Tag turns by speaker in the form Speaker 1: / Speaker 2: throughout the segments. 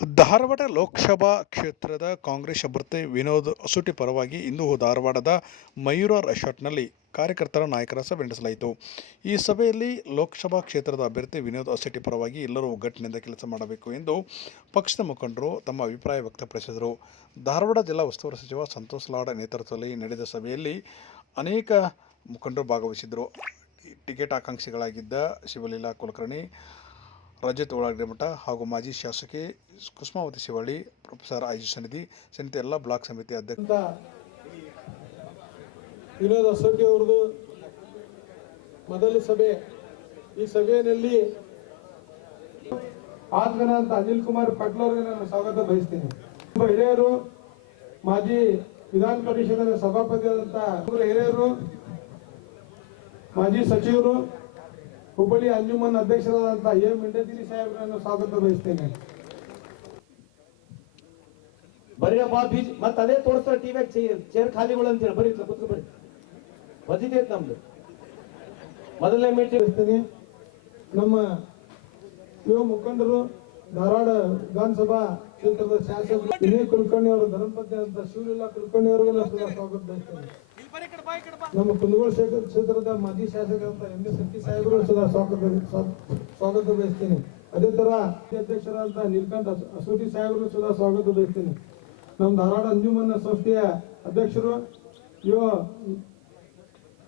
Speaker 1: ಧಾರವಾಡ ಲೋಕಸಭಾ ಕ್ಷೇತ್ರದ ಕಾಂಗ್ರೆಸ್ ಅಭ್ಯರ್ಥಿ ವಿನೋದ್ ಅಸುಟಿ ಪರವಾಗಿ ಇಂದು ಧಾರವಾಡದ ಮಯೂರ ರೆಸಾರ್ಟ್ನಲ್ಲಿ ಕಾರ್ಯಕರ್ತರ ನಾಯಕರ ಸಭೆ ನಡೆಸಲಾಯಿತು. ಈ ಸಭೆಯಲ್ಲಿ ಲೋಕಸಭಾ ಕ್ಷೇತ್ರದ ಅಭ್ಯರ್ಥಿ ವಿನೋದ್ ಅಸೂಟಿ ಪರವಾಗಿ ಎಲ್ಲರೂ ಒಗ್ಗಟ್ಟಿನಿಂದ ಕೆಲಸ ಮಾಡಬೇಕು ಎಂದು ಪಕ್ಷದ ಮುಖಂಡರು ತಮ್ಮ ಅಭಿಪ್ರಾಯ ವ್ಯಕ್ತಪಡಿಸಿದರು. ಧಾರವಾಡ ಜಿಲ್ಲಾ ಉಸ್ತುವಾರಿ ಸಚಿವ ಸಂತೋಷ್ ಲಾಡ್ ನೇತೃತ್ವದಲ್ಲಿ ನಡೆದ ಸಭೆಯಲ್ಲಿ ಅನೇಕ ಮುಖಂಡರು ಭಾಗವಹಿಸಿದ್ದರು. ಟಿಕೆಟ್ ಆಕಾಂಕ್ಷಿಗಳಾಗಿದ್ದ ಶಿವಲೀಲಾ ಕುಲಕರ್ಣಿ ರಜತ್ ಒಳಗಡೆಮಠ ಹಾಗೂ ಮಾಜಿ ಶಾಸಕಿ ಕುಸುಮಾವತಿ ಶಿವಳ್ಳಿ, ಪ್ರೊಫೆಸರ್ ಐಜಿ ಸನ್ನಿಧಿ ಸಮಿತಿ ಎಲ್ಲ ಬ್ಲಾಕ್ ಸಮಿತಿ ಅಧ್ಯಕ್ಷ
Speaker 2: ವಿನೋದ್ ಅಸೋಟಿ ಅವ್ರದ್ದು ಮೊದಲ ಸಭೆ. ಈ ಸಭೆಯಲ್ಲಿ ಆತ್ಮನ ಅಂತ ಅನಿಲ್ ಕುಮಾರ್ ಪಾಟೀಲ್ ಅವರಿಗೆ ನಾನು ಸ್ವಾಗತ ಬಯಸ್ತೀನಿ. ತುಂಬ ಹಿರಿಯರು, ಮಾಜಿ ವಿಧಾನ ಪರಿಷತ್ತಿನ ಸಭಾಪತಿ ಆದಂತ ಹಿರಿಯರು, ಮಾಜಿ ಸಚಿವರು ಹುಬ್ಬಳ್ಳಿ ಅಂಜುಮನ್ ಅಧ್ಯಕ್ಷರಾದಂತ ಎಂ ಮಿಂಡದಿರಿ ಸಾಹೇಬರನ್ನು ಸ್ವಾಗತ ಬಯಸ್ತೇನೆ.
Speaker 3: ಬಾ ಬೀಜ್ ಮತ್ತ ಅದೇ ತೋರಿಸ್ತಾರೆ ಟಿವಿಯಾಗ ಚೇರ್ ಚೇರ್ ಖಾಲಿಗಳು ಅಂತೇಳಿ ಬರೀ ಕುತ್ಕೊ ಬರೀ. ಬದಿತೈತ್ ನಮ್ದು. ಮೊದಲನೇ ಮೀಟಿಂಗ್
Speaker 2: ಇರ್ತೇನೆ ನಮ್ಮ ಯುವ ಮುಖಂಡರು ಧಾರವಾಡ ವಿಧಾನಸಭಾ ಕ್ಷೇತ್ರದ ಶಾಸಕರು ವಿನಯ್ ಕುಲಕರ್ಣಿ ಅವರು ಧರ್ಮಪತ್ನಿ ಅಂತ ಶಿವಲೀಲಾ ಕುಲಕರ್ಣಿ ಅವರಿಗೆಲ್ಲ ಸ್ವಾಗತ ಬಯಸ್ತೇನೆ. ನಮ್ಮ ಕುಂದಗೋಳ ಕ್ಷೇತ್ರದ ಮಾಜಿ ಶಾಸಕರಂತ ಎಂ ಎಸ್ ಶೆಟ್ಟಿ ಸಾಹೇಬರು ಸದಾ ಸ್ವಾಗತ ಸ್ವಾ- ಸ್ವಾಗತ ಬಯಸ್ತೀನಿ. ಅದೇ ತರ ಅಧ್ಯಕ್ಷರಾದಂತಹ ನೀಲಕಂಠ ಅಸ್- ಅಸೋಟಿ ಸಾಹೇಬರು ಸದಾ ಸ್ವಾಗತ ಬಯಸ್ತೀನಿ. ನಮ್ಮ ಧಾರವಾಡ ಅಂಜುಮನ್ನ ಸಂಸ್ಥೆಯ ಅಧ್ಯಕ್ಷರು ಯುವ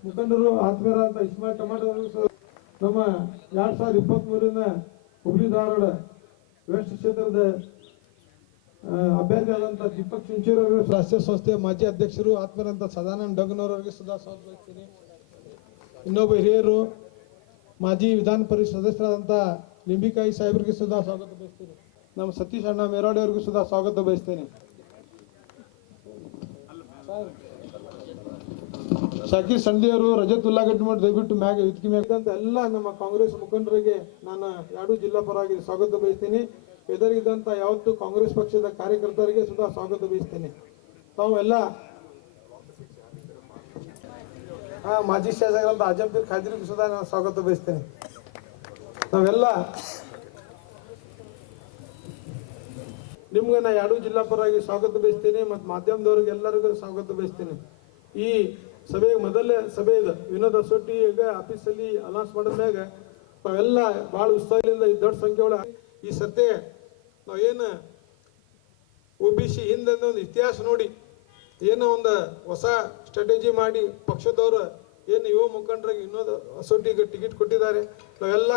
Speaker 2: ಮುಖಂಡರು ಆತ್ಮೀಯರಾದಂತಹ ಇಸ್ಮಾಯಿಲ್ ಟಮಾಟೋ ನಮ್ಮ ಎರಡ್ ಸಾವಿರದ ಇಪ್ಪತ್ತ್ ಮೂರನ ಹುಬ್ಳಿ ಧಾರವಾಡ ವೆಸ್ಟ್ ಕ್ಷೇತ್ರದ ಆ, ಅಭ್ಯರ್ಥಿ ಆದಂತ ದೀಪಕ್ ಅವರು ರಾಷ್ಟ್ರೀಯ ಸಂಸ್ಥೆಯ ಮಾಜಿ ಅಧ್ಯಕ್ಷರು ಆತ್ಮೀಯರಂತ ಸದಾನಂದ ಡಗನವರವರಿಗೆ ಸದಾ ಸ್ವಾಗತ ಬಯಸ್ತೀನಿ ಇನ್ನೊಬ್ಬ ಹಿರಿಯರು ಮಾಜಿ ವಿಧಾನ ಪರಿಷತ್ ಸದಸ್ಯರಾದಂತ ಲಿಂಬಿಕಾಯಿ ಸಾಹೇಬರಿಗೆ ಸದಾ ಸ್ವಾಗತ ಬಯಸ್ತೀನಿ. ನಮ್ಮ ಸತೀಶ್ ಅಣ್ಣ ಮೇರಾಡಿ ಸುಧಾ ಸದಾ ಸ್ವಾಗತ ಬಯಸ್ತೇನೆ. ಶಾಕಿರ್ ಸಂಧಿ ಅವರು ರಜತ್ ಉಲ್ಲಾಗಡ್ಡಿ ಮಾಡಿ ದಯವಿಟ್ಟು ಮ್ಯಾಗ ಇದಕ್ಕೆ ಮ್ಯಾಗಂತ ಎಲ್ಲ ನಮ್ಮ ಕಾಂಗ್ರೆಸ್ ಮುಖಂಡರಿಗೆ ನಾನು ಎರಡು ಜಿಲ್ಲಾ ಪರವಾಗಿ ಸ್ವಾಗತ ಬಯಸ್ತೀನಿ. ಎದುರಿಗಿದ್ದಂತ ಯಾವತ್ತು ಕಾಂಗ್ರೆಸ್ ಪಕ್ಷದ ಕಾರ್ಯಕರ್ತರಿಗೆ ಸುಧಾ ಸ್ವಾಗತ ಬಯಸ್ತೀನಿ. ತಾವೆಲ್ಲ ಹಾ ಮಾಜಿ ಶಾಸಕರಂತ ಅಜಂಪೀರ್ ಖಾದ್ರಿಗೂ ಸುಧಾ ನಾನು ಸ್ವಾಗತ ಬಯಸ್ತೇನೆ. ನಾವೆಲ್ಲ ನಿಮ್ಗೆ ನಾ ಎರಡು ಜಿಲ್ಲಾ ಪರವಾಗಿ ಸ್ವಾಗತ ಬಯಸ್ತೀನಿ ಮತ್ತು ಮಾಧ್ಯಮದವ್ರಿಗೆ ಎಲ್ಲರಿಗೂ ಸ್ವಾಗತ ಬಯಸ್ತೀನಿ. ಈ ಸಭೆ ಮೊದಲ ಸಭೆ ಇದೆ. ವಿನೋದ್ ಅಸೋಟಿ ಈಗ ಆಫೀಸಲ್ಲಿ ಅನೌನ್ಸ್ ಮಾಡಿದ್ಮ್ಯಾಗ ನಾವೆಲ್ಲ ಭಾಳ ಉತ್ಸಾಹದಿಂದ ಈ ದೊಡ್ಡ ಸಂಖ್ಯೆ ಒಳಗೆ ಈ ಸತ್ಯ ನಾವೇನು ಒ ಬಿ ಸಿ ಹಿಂದೆ ಒಂದು ಇತಿಹಾಸ ನೋಡಿ, ಏನೋ ಒಂದು ಹೊಸ ಸ್ಟ್ರಾಟಜಿ ಮಾಡಿ ಪಕ್ಷದವರು ಏನು ಯುವ ಮುಖಂಡರಿಗೆ ಇನ್ನೊಂದು ಅಸೋಟಿಗೆ ಟಿಕೆಟ್ ಕೊಟ್ಟಿದ್ದಾರೆ. ನಾವೆಲ್ಲ